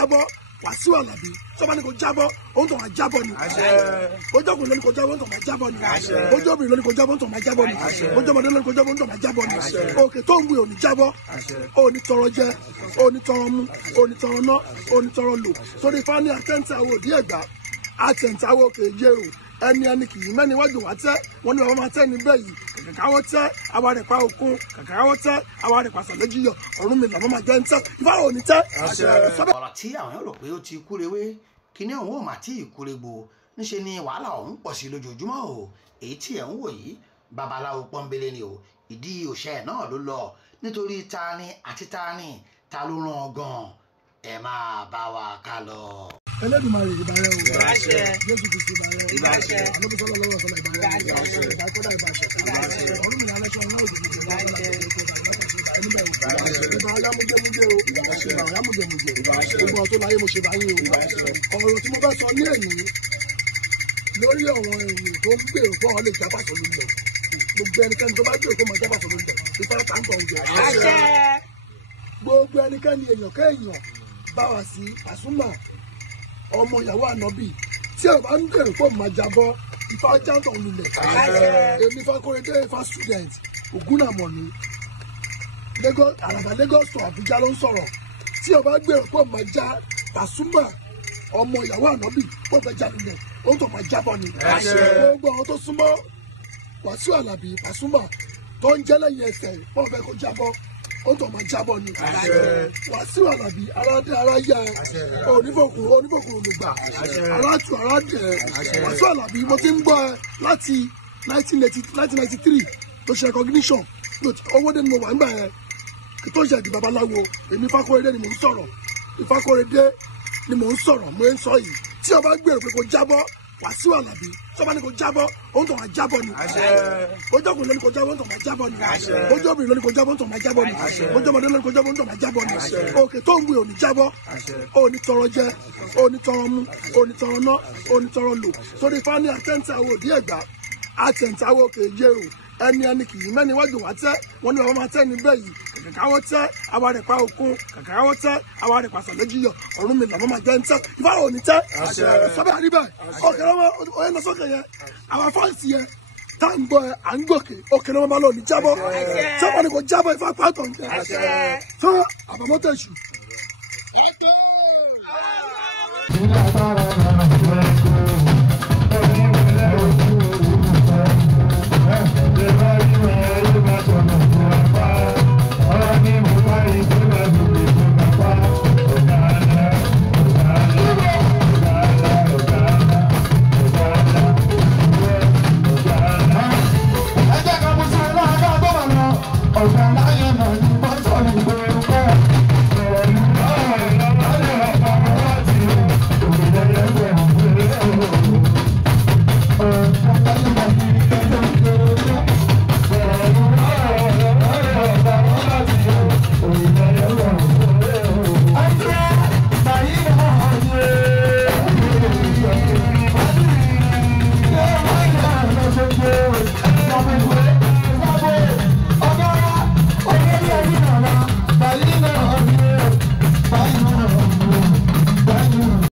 jábọ́ Wasiu Alabi sọ́ba ní kò jábọ́ òun tó máa jábọ́ ni. Ojú ọkùnrin lóní kò jábọ́ òun tó máa jábọ́ ni. Ojú obìnrin lóní kò jábọ́ òun tó máa jábọ́ ni. Ojú ọmọdé lóní kò jábọ́ òun tó máa jábọ́ ni. Òkè tó ń gbé òní jábọ́ òní tọrọ jẹ òní tọrọ mú òní tọrọ ná òní tọrọ lò sórí fani àtẹ̀ǹtẹ̀ àwọn òdì ẹ̀gbá àtẹ̀ǹtẹ̀ àwọn òkè ìjẹrò ẹni kì í mẹ́ni wájú wá tẹ́ wọ́n ní bàbá máa tẹ́ ní bẹ́ẹ̀ yìí kàkàwọ́ tẹ́ àwa rẹ̀ pa òkun kàkàwọ́ tẹ́ àwa rẹ̀ pa sàlẹ́jìyọ ọ̀run mi làwọn máa jẹ́ ń tẹ́ ìfáwọn ò ní tẹ́. ọ̀rọ̀ tí àwọn yóò rò pé ó ti kúrewé kíní ọ̀hún ò mà tí ì kúregbò níṣe ni wàhálà ọ̀hún pọ̀ sí lójoojúmọ́ o èyí tí ẹ̀ ń wò yìí babaláwo pọ́nbélé ni o ìdí òṣè náà ló lọ nítorí tani àti tani ta ló rán ọ gan ẹ máa bá wa ká lọ. Ẹlẹ́dùmarè ìbàrẹ̀ o. Ìbáṣẹ. Jésù Kristi ìbàrẹ̀ o. Ìbáṣẹ. Àlọ́bùsọ́lá lọ́wọ́ ọ̀sán ìbàrẹ̀ o. Ìbákọ́dá ìbàṣẹ. Ọ̀run mi alẹ́ṣọ́ náà òjò ìbàrẹ̀ o. Ìbà ayámújẹmújẹ o. Ìbà ayámújẹmújẹ. Gbogbo ọ̀tún láyé mo ṣe báyìí o. Ọ̀rọ̀ tí mo bá sọ ní ẹ̀yìn lórí àwọn èèyàn tó ń gbèrò fún ọ lè jábà sọ lórí lọ. Gbogbo ẹnikẹ́ni tó bá gbèrò fún ọmọ jábà sọ lórí lọ. Ìfẹ́ kàńtọ̀ ń jẹ. Gbogbo ẹnikẹ́ni èèyàn kéèyàn bá wà sí Pasuma ọmọ ìyàwó ànábì tí ẹ bá ń gbèrò fún ọmọ jábọ́ Ifá jántọ̀ lulẹ̀. Èmi Fakorede Ifá student Ògúnnàmọ̀nù Àràbà Lagos to Àbújá ló ń sọ̀rọ̀ tí ẹ bá gbèrò fún ọmọ já Pasuma ọmọ ìyàwó ànábì ó fẹ́ já lulẹ̀ ó tó máa jábọ́ ni. Gbogbo àwọn tó súnmọ́ Wasiu Alabi Pasuma tó ń jẹ́ lẹ́yìn ẹsẹ̀ wọ́n fẹ́ kó jábọ́ ó tó máa jábọ́ ni. Wasiu Alabi aládé aráyá onífòkùn olùgbà aláàtú aládé Wasiu Alabi mo ti ń gbọ́ ẹ láti 1993 tó ṣe recognition owó dé ni mo wà nígbà yẹn tó ṣe di babaláwo èmi Fakorede ni mò ń sọ̀rọ̀ Fakorede ni mò ń sọ̀rọ̀ mo ń sọ yìí tí o bá gbèrò pé kò jábọ́ Wasiu Alabi sọ́ba ní kò jábọ́ òun tó máa jábọ́ ni. Ojú ọkùnrin lóní kò jábọ́ òun tó máa jábọ́ ni. Ojú obìnrin lóní kò jábọ́ òun tó máa jábọ́ ni. Ojú ọmọdé lóní kò jábọ́ òun tó máa jábọ́ ni. Òkè tó ń gbé òní jábọ́ òní tọrọ jẹ òní tọrọ mú òní tọrọ ná òní tọrọ lò sórí fani àtẹ̀ǹtẹ̀ àwọn òdì ẹ̀gbá àtẹ̀ǹtẹ̀ àwọn òkè ìjẹrò ẹni kì í mẹ́ni wájú wá tẹ́ wọ́n ní bàbá máa tẹ́ ní bẹ́ẹ̀ yìí kàkàwọ́ tẹ́ àwa rẹ̀ pa òkun kàkàwọ́ tẹ́ àwa rẹ̀ pa sàlẹ́jìyọ ọ̀run mi làwọn máa jẹ́ ń tẹ́ ìfáwọn ò ní tẹ́ sábẹ́ àríbẹ̀ ọ̀kẹ́ lọ́wọ́ ọ̀yẹ́ lọ sókè yẹn àwọn fáǹsì yẹn tá à ń gbọ́ ẹ à ń gòkè òkè lọ́wọ́ máa lọ ní jábọ́ sábà ní kò jábọ́ ifá pàtó ń tẹ́ sọ àbámọ́tẹ̀ṣù.